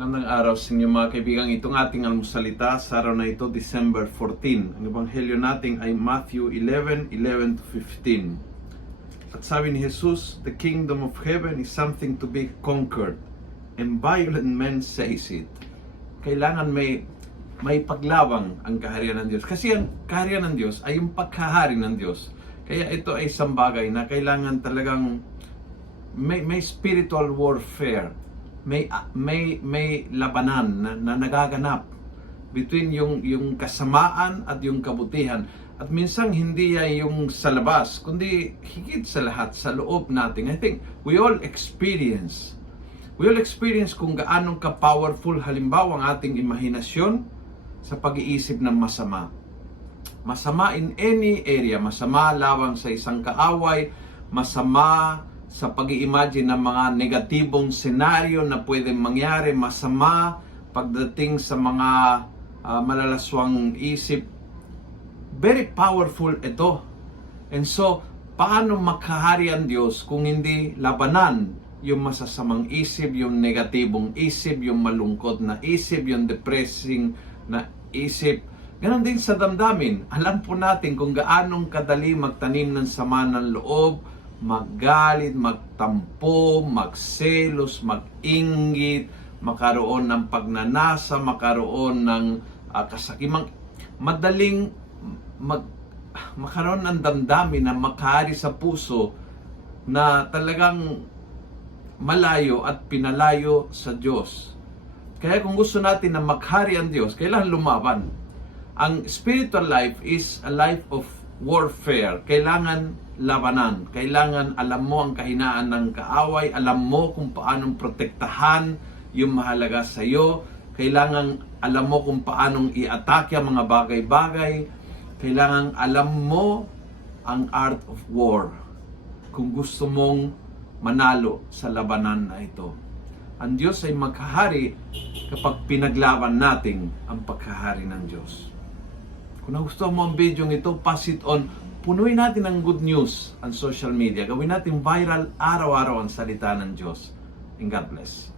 Magandang araw sa inyo mga kaibigan. Itong ating almusalita sa araw na ito, December 14. Ang ebanghelyo natin ay Matthew 11:11 to 15. At sabi ni Jesus, "The kingdom of heaven is something to be conquered, and violent men seize it." Kailangan may paglawang ang kaharian ng Diyos. Kasi ang kaharian ng Diyos ay yung pagkahari ng Diyos. Kaya ito ay isang bagay na kailangan talagang may spiritual warfare. May labanan na nagaganap between yung kasamaan at yung kabutihan. At minsan hindi yan yung sa labas, kundi higit sa lahat sa loob natin. I think we all experience kung gaano ka-powerful halimbawa ang ating imahinasyon sa pag-iisip ng masama. Masama in any area, masama lawang sa isang kaaway, masama sa pag-i-imagine ng mga negatibong senaryo na pwedeng mangyari, masama pagdating sa mga malalaswang isip. Very powerful ito. And so, paano makahari ang Diyos kung hindi labanan yung masasamang isip, yung negatibong isip, yung malungkot na isip, yung depressing na isip. Ganon din sa damdamin. Alam po natin kung gaanong kadali magtanim ng sama ng loob, maggalit, magtampo, magselos, mag-inggit, makaroon ng pagnanasa, makaroon ng kasakimang, madaling makaroon ng damdamin na makahari sa puso na talagang malayo at pinalayo sa Diyos. Kaya kung gusto natin na maghari ang Diyos, kailangan lumaban. Ang spiritual life is a life of warfare. Kailangan labanan. Kailangan alam mo ang kahinaan ng kaaway. Alam mo kung paanong protektahan yung mahalaga sa iyo. Kailangan alam mo kung paanong i-atake ang mga bagay-bagay. Kailangan alam mo ang art of war. Kung gusto mong manalo sa labanan na ito. Ang Diyos ay maghahari kapag pinaglaban natin ang pagkahari ng Diyos. Kung nagustuhan mo ang video ito, pass it on. Punuin natin ang good news ang social media. Gawin natin viral araw-araw ang salita ng Diyos. And God bless.